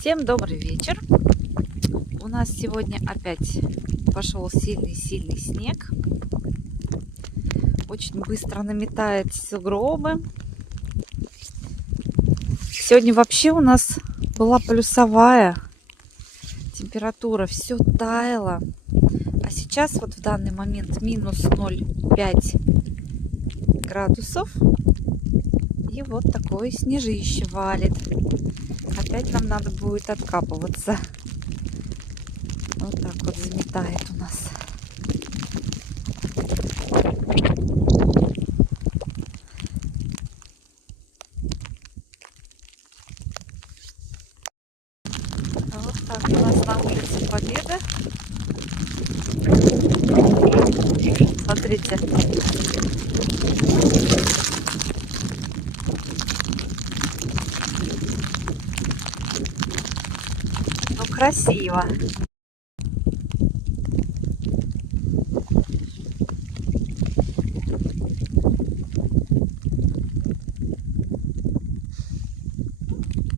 Всем добрый вечер. У нас сегодня опять пошел сильный снег. Очень быстро наметает сугробы. Сегодня вообще у нас была плюсовая температура, все таяло. А сейчас вот в данный момент минус 0,5 градусов. И вот такое снежище валит. Опять нам надо будет откапываться. Вот так вот заметает у нас. Вот так у нас на улице Победа. Смотрите. Ну, красиво.